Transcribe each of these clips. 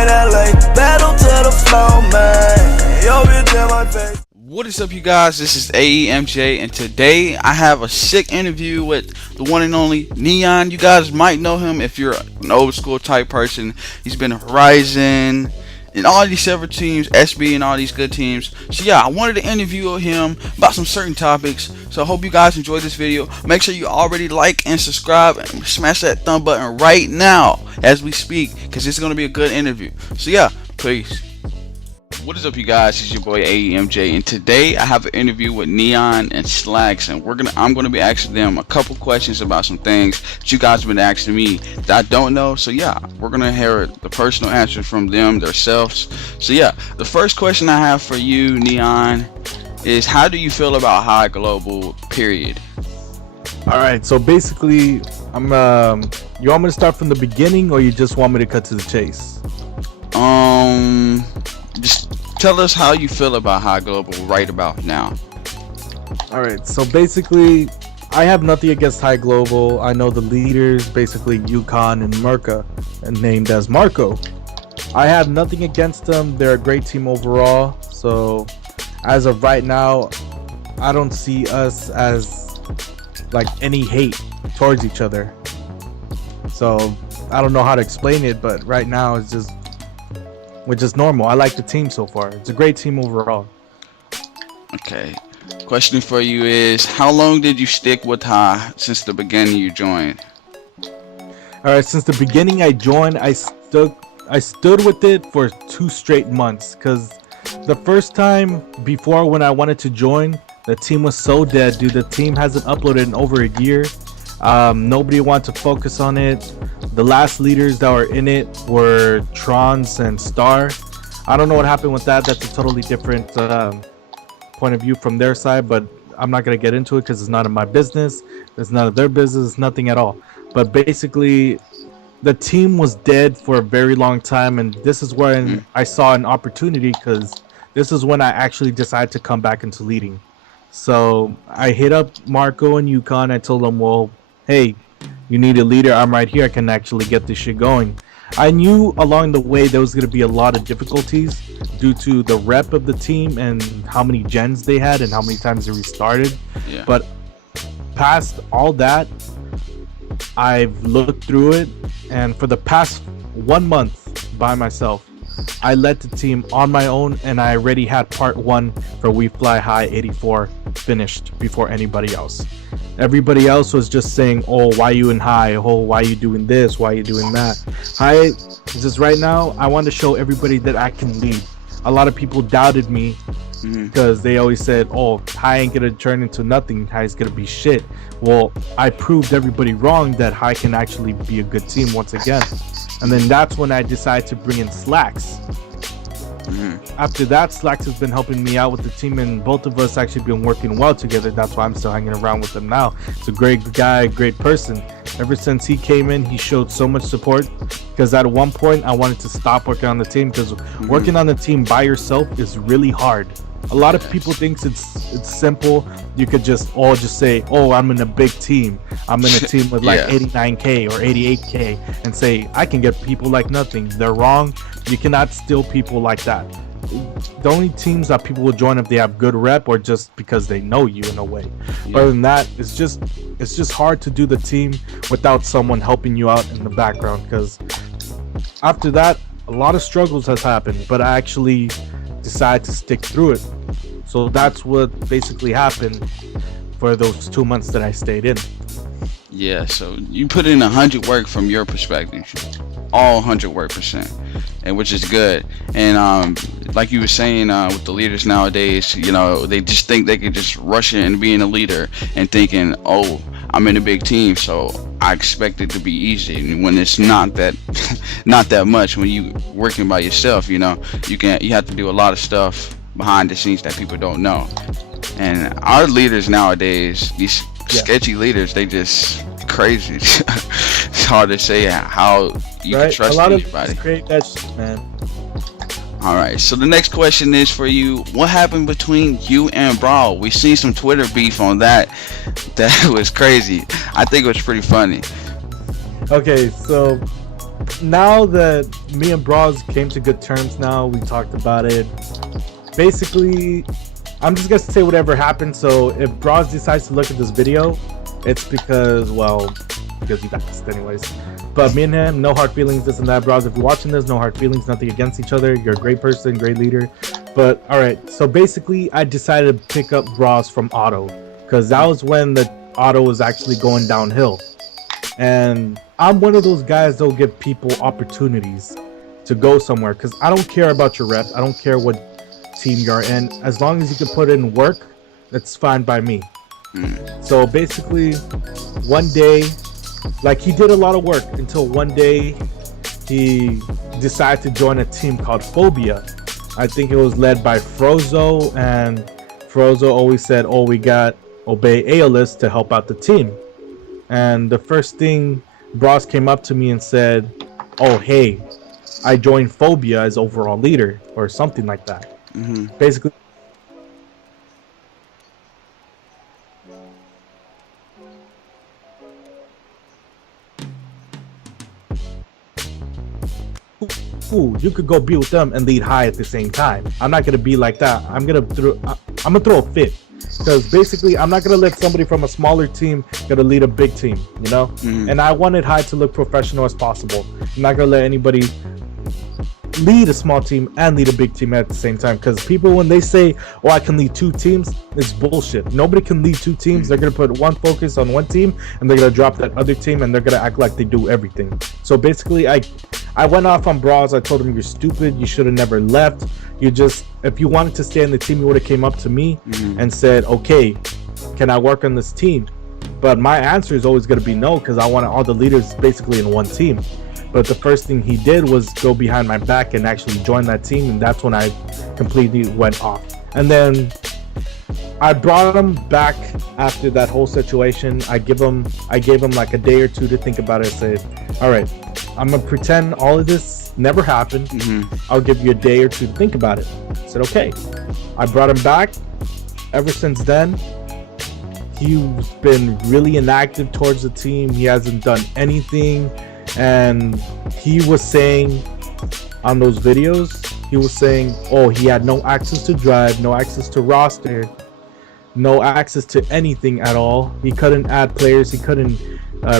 in LA, battle to the flow, man. Yo, bitch in my face. What is up, you guys? This is AEMJ, and today I have a sick interview with the one and only NeoN. You guys might know him if you're an old school type person. He's been Horizon and all these several teams, SB and all these good teams. So yeah, I wanted to interview him about some certain topics. So I hope you guys enjoyed this video. Make sure you already like and subscribe and smash that thumb button right now as we speak, because it's going to be a good interview. So yeah, peace. What is up, you guys? It's your boy AEMJ, and today I have an interview with NeoN and Slacks, and I'm gonna be asking them a couple questions about some things that you guys have been asking me that I don't know. So yeah, we're gonna hear the personal answers from them themselves. So yeah, the first question I have for you, NeoN, is how do you feel about high global, period? All right, so basically, you want me to start from the beginning, or you just want me to cut to the chase? Just tell us how you feel about high global right about now. All right, so basically, I have nothing against high global. I know the leaders, basically Yukon and Merca, and named as Marco. I have nothing against them. They're a great team overall. So as of right now, I don't see us as like any hate towards each other. So I don't know how to explain it, but right now it's just which is normal. I like the team so far. It's a great team overall. Okay. Question for you is, how long did you stick with high since the beginning you joined? Alright, since the beginning I joined, I stood with it for 2 straight months, because the first time before when I wanted to join, the team was so dead, dude. The team hasn't uploaded in over a year. Nobody wanted to focus on it. The last leaders that were in it were Trons and Star. I don't know what happened with that. That's a totally different point of view from their side, but I'm not going to get into it because it's none of my business. It's none of their business, nothing at all. But basically, the team was dead for a very long time, and this is when I saw an opportunity, because this is when I actually decided to come back into leading. So I hit up Marco and Yukon. I told them, well, hey, you need a leader, I'm right here, I can actually get this shit going. I knew along the way there was going to be a lot of difficulties due to the rep of the team and how many gens they had and how many times they restarted. Yeah. But past all that, I've looked through it, and for the past 1 month by myself, I led the team on my own, and I already had part 1 for We Fly High 84 finished before anybody else. Everybody else was just saying, oh, why you in high? Oh, why you doing this? Why you doing that? High, just right now, I want to show everybody that I can lead. A lot of people doubted me because they always said, oh, high ain't gonna turn into nothing. High's gonna be shit. Well, I proved everybody wrong that high can actually be a good team once again. And then that's when I decided to bring in Slacks. After that, Slacks has been helping me out with the team, and both of us actually been working well together. That's why I'm still hanging around with him now. He's a great guy, great person. Ever since he came in, he showed so much support, because at one point I wanted to stop working on the team, because working on the team by yourself is really hard. A lot of people think it's simple. You could just say, oh, I'm in a big team. I'm in a team with like 89K or 88K, and say, I can get people like nothing. They're wrong. You cannot steal people like that. The only teams that people will join if they have good rep, or just because they know you in a way. Other than that, it's just hard to do the team without someone helping you out in the background, because after that, a lot of struggles has happened, but I actually decided to stick through it. So that's what basically happened for those 2 months that I stayed in. Yeah, so you put in 100 work from your perspective, all 100%, and which is good. And like you were saying, with the leaders nowadays, you know, they just think they can just rush in and being a leader and thinking, oh, I'm in a big team, so I expect it to be easy. And when it's not that much, when you working by yourself, you know, you have to do a lot of stuff behind the scenes that people don't know. And our leaders nowadays, these sketchy leaders, they just crazy. It's hard to say how you can trust anybody. Create that shit, man. Alright, so the next question is for you. What happened between you and Brawl? We seen some Twitter beef on that. That was crazy. I think it was pretty funny. Okay, so now that me and Bros came to good terms now, we talked about it. Basically, I'm just gonna say whatever happened. So if Bros decides to look at this video, it's because, well, because you asked anyways. But me and him, no hard feelings, this and that. Bros, if you're watching this, no hard feelings, nothing against each other. You're a great person, great leader. But alright, so basically I decided to pick up Bros from Auto, because that was when the Auto was actually going downhill. And I'm one of those guys that'll give people opportunities to go somewhere, because I don't care about your rep. I don't care what team you're in. As long as you can put in work, that's fine by me. So basically, one day, like, he did a lot of work until one day he decided to join a team called Phobia. I think it was led by Frozo, and Frozo always said, oh, we got Obey Aeolus to help out the team. And the first thing Bros came up to me and said, oh, hey, I joined Phobia as overall leader, or something like that. Basically, ooh, you could go be with them and lead high at the same time. I'm not gonna be like that. I'm gonna throw a fit, because basically I'm not gonna let somebody from a smaller team gonna lead a big team, you know. And I wanted high to look professional as possible. I'm not gonna let anybody lead a small team and lead a big team at the same time, because people, when they say, oh, I can lead two teams, it's bullshit. Nobody can lead two teams. They're gonna put one focus on one team and they're gonna drop that other team, and they're gonna act like they do everything. So basically I went off on Bros. I told him, you're stupid, you should have never left. You just, if you wanted to stay in the team, you would have came up to me and said, okay, can I work on this team? But my answer is always going to be no, because I wanted all the leaders basically in one team. But the first thing he did was go behind my back and actually join that team, and that's when I completely went off. And then I brought him back after that whole situation. I gave him like a day or two to think about it. I said, all right, I'm gonna pretend all of this never happened. I'll give you a day or two to think about it. I said, okay. I brought him back. Ever since then, he's been really inactive towards the team. He hasn't done anything. And he was saying on those videos, he was saying, oh, he had no access to drive, no access to roster, no access to anything at all. He couldn't add players, he couldn't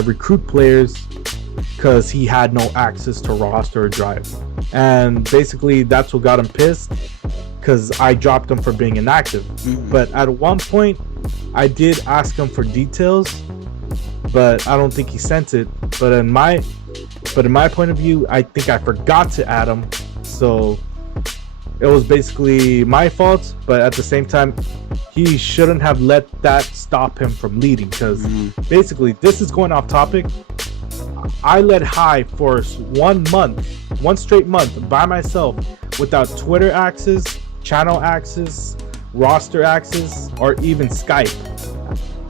recruit players, because he had no access to roster or drive. And basically that's what got him pissed, because I dropped him for being inactive. But at one point I did ask him for details, but I don't think he sent it. But in my point of view, I think I forgot to add him, so it was basically my fault. But at the same time, he shouldn't have let that stop him from leading, because basically, this is going off topic. I led high for 1 month, one straight month by myself, without Twitter access, channel access, roster access, or even Skype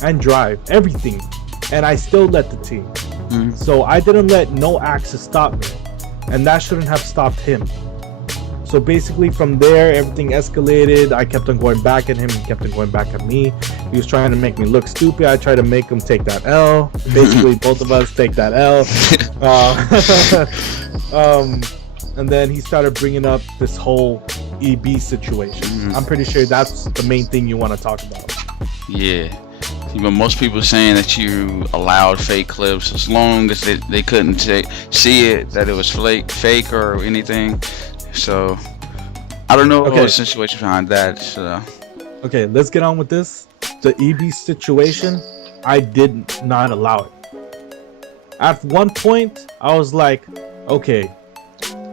and drive, everything. And I still led the team. So I didn't let no access stop me, and that shouldn't have stopped him. So basically from there, everything escalated. I kept on going back at him, he kept on going back at me. He was trying to make me look stupid. I tried to make him take that L. Basically both of us take that L. And then he started bringing up this whole EB situation. I'm pretty sure that's the main thing you want to talk about. Yeah. But most people saying that you allowed fake clips as long as they couldn't see it, that it was fake or anything. So I don't know the situation behind that. So. Okay, let's get on with this. The EB situation, I did not allow it. At one point, I was like, okay,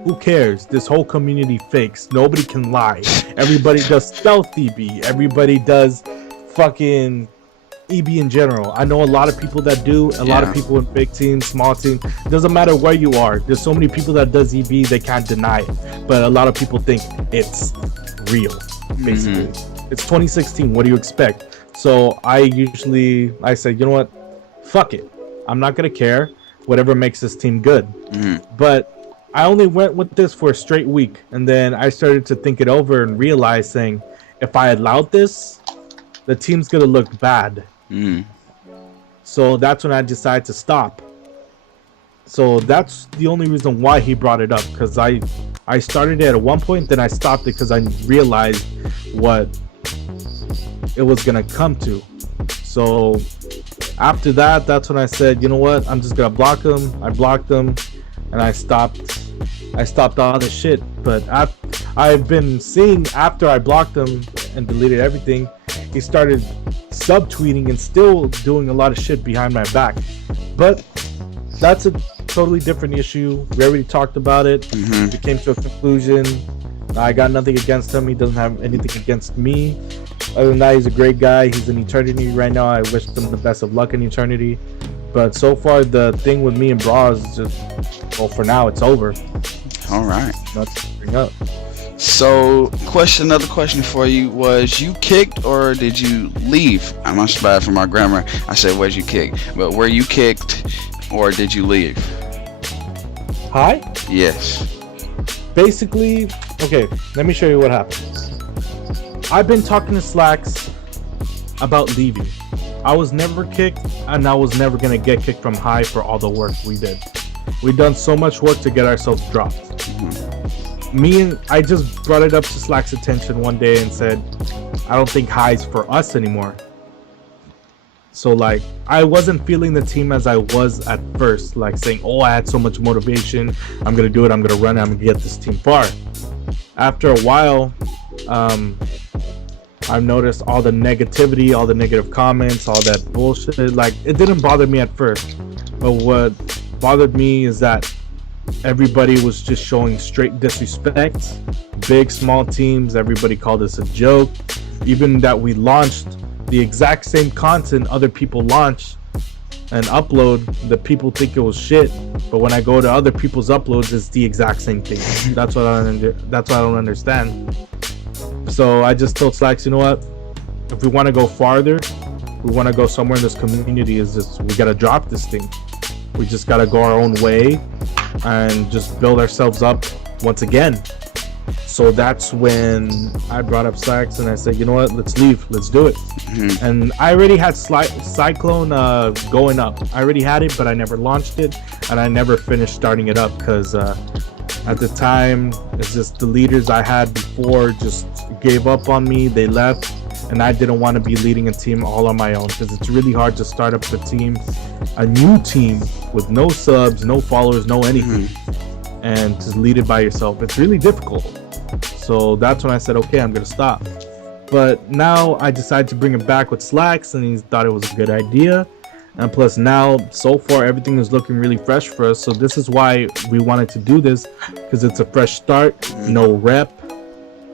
who cares? This whole community fakes. Nobody can lie. Everybody does stealth EB. Everybody does fucking EB in general. I know a lot of people that do, a lot of people in big teams, small teams. It doesn't matter where you are. There's so many people that does EB, they can't deny it. But a lot of people think it's real, basically. It's 2016, what do you expect? So I said, you know what? Fuck it. I'm not gonna care. Whatever makes this team good. But I only went with this for a straight week, and then I started to think it over and realize, saying, if I allowed this, the team's gonna look bad. So that's when I decided to stop. So that's the only reason why he brought it up, because I started it at one point, then I stopped it because I realized what it was gonna come to. So after that, that's when I said, you know what, I'm just gonna block him. I blocked him, and I stopped all this shit. But I've been seeing, after I blocked him and deleted everything, he started subtweeting and still doing a lot of shit behind my back. But that's a totally different issue. We already talked about it. We came to a conclusion. I got nothing against him. He doesn't have anything against me. Other than that, he's a great guy. He's in eternity right now. I wish him the best of luck in eternity. But so far, the thing with me and Bra is just, well, for now, it's over. All right. Nothing to bring up. So, another question for you was, you kicked or did you leave? I'm not so bad for my grammar. I said, was you kicked? But were you kicked or did you leave? Hi? Yes. Basically, okay, let me show you what happened. I've been talking to Slacks about leaving. I was never kicked, and I was never going to get kicked from High for all the work we did. We've done so much work to get ourselves dropped. I just brought it up to Slacks' attention one day and said, I don't think High's for us anymore. So like, I wasn't feeling the team as I was at first, like saying, oh, I had so much motivation, I'm gonna do it, I'm gonna run it, I'm gonna get this team far. After a while, I've noticed all the negativity, all the negative comments, all that bullshit. Like, it didn't bother me at first, but what bothered me is that everybody was just showing straight disrespect. Big, small teams, everybody called us a joke. Even that we launched the exact same content other people launch and upload, the people think it was shit, but when I go to other people's uploads, it's the exact same thing. That's what I don't understand. So I just told Slacks, you know what, if we want to go farther, we want to go somewhere in this community, is just, we gotta drop this thing. We just gotta go our own way and just build ourselves up once again. So that's when I brought up Slacks and I said, you know what, let's leave, let's do it. And I already had Cyclone going up. I already had it, but I never launched it, and I never finished starting it up because at the time, it's just the leaders I had before just gave up on me, they left, and I didn't want to be leading a team all on my own, because it's really hard to start up a new team with no subs, no followers, no anything, and to lead it by yourself. It's really difficult. So that's when I said, okay, I'm gonna stop. But now I decided to bring it back with Slacks, and he thought it was a good idea. And plus now, so far, everything is looking really fresh for us. So this is why we wanted to do this, because it's a fresh start, no rep,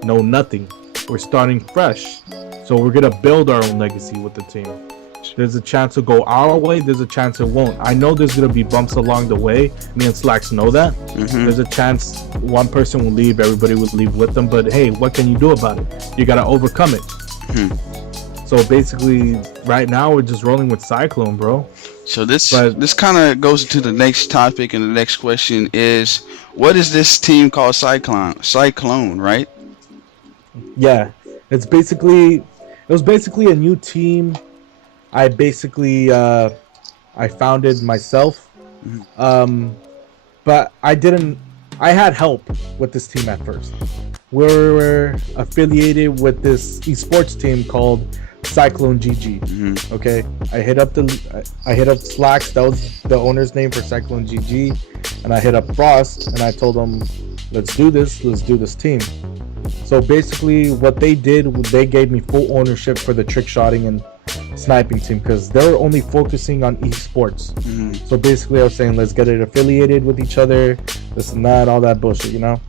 no nothing. We're starting fresh. So we're gonna build our own legacy with the team. There's a chance to go our way, there's a chance it won't. I know there's gonna be bumps along the way. Me and Slacks know that. There's a chance one person will leave, everybody will leave with them, but hey, what can you do about it? You gotta overcome it. So basically, right now we're just rolling with Cyclone, bro. So this kind of goes into the next topic, and the next question is, what is this team called? Cyclone, right? Yeah, it was basically a new team. I basically I founded myself, but I had help with this team at first. We were affiliated with this esports team called CycloneGG. Okay, I hit up Slacks, that was the owner's name for CycloneGG, and I hit up Frost and I told them, let's do this team. So basically what they did, they gave me full ownership for the trick shotting and sniping team, because they're only focusing on esports. So basically I was saying, let's get it affiliated with each other, this and that, all that bullshit, you know.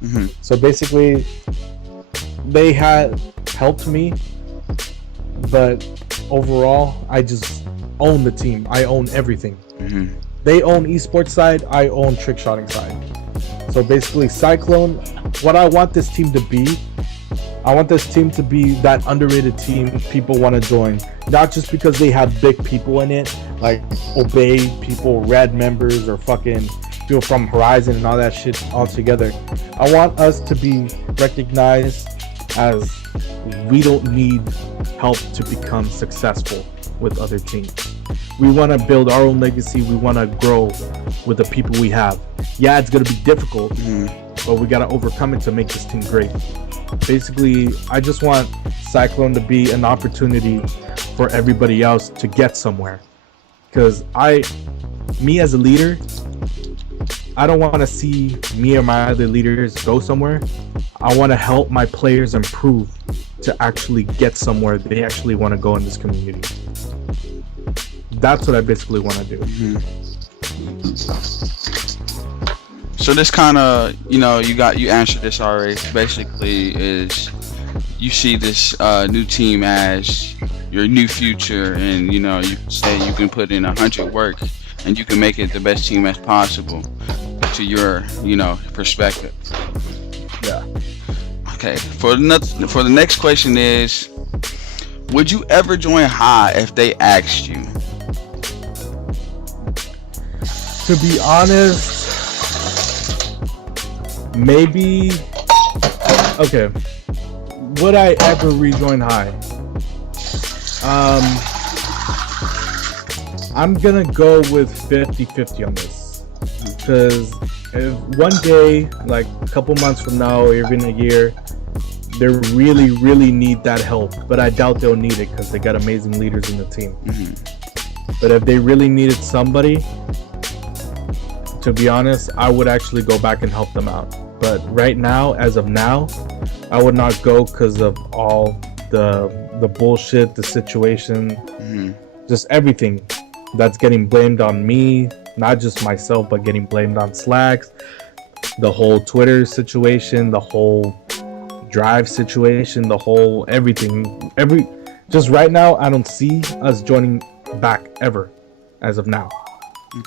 So basically they had helped me, but overall I just own the team. I own everything. They own esports side, I own trick shotting side. So basically Cyclone, what I want this team to be, I want this team to be that underrated team people want to join. Not just because they have big people in it, like Obey people, Red members, or fucking people from Horizon and all that shit all together. I want us to be recognized as we don't need help to become successful with other teams. We want to build our own legacy. We want to grow with the people we have. Yeah, it's gonna be difficult, but we gotta overcome it to make this team great. Basically, I just want Cyclone to be an opportunity for everybody else to get somewhere. Because me as a leader, I don't want to see me or my other leaders go somewhere. I want to help my players improve to actually get somewhere they actually want to go in this community. That's what I basically want to do. So this kind of, you answered this already. Basically, is you see this new team as your new future, and you say you can put in 100 work, and you can make it the best team as possible to your, perspective. Yeah. Okay. For the next question is, would you ever join High if they asked you? To be honest, maybe. Okay. Would I ever rejoin High? I'm gonna go with 50-50 on this. Because if one day, like a couple months from now, or even a year, they really, really need that help. But I doubt they'll need it because they got amazing leaders in the team. But if they really needed somebody, to be honest, I would actually go back and help them out. But right now, as of now, I would not go because of all the bullshit, the situation, just everything that's getting blamed on me, not just myself, but getting blamed on Slacks, the whole Twitter situation, the whole drive situation, the whole everything. Just right now, I don't see us joining back ever, as of now.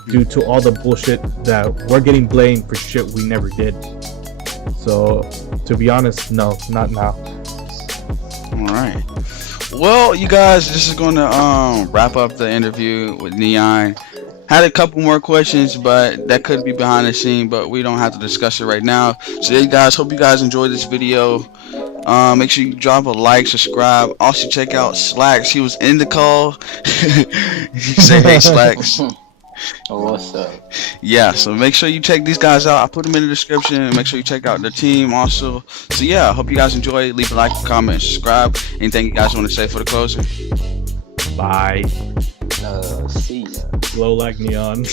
Due to all the bullshit that we're getting blamed for shit we never did. So, to be honest, no, not now. Alright. Well, you guys, this is going to wrap up the interview with NeoN. Had a couple more questions, but that could be behind the scene, but we don't have to discuss it right now. So, yeah, guys, hope you guys enjoyed this video. Make sure you drop a like, subscribe. Also, check out Slacks. He was in the call. You say, hey, Slacks. Oh, what's up? Yeah, so make sure you check these guys out. I'll put them in the description. Make sure you check out the team also. So yeah, hope you guys enjoy. Leave a like, comment, subscribe. Anything you guys want to say for the closing? Bye. See ya. Glow like neon.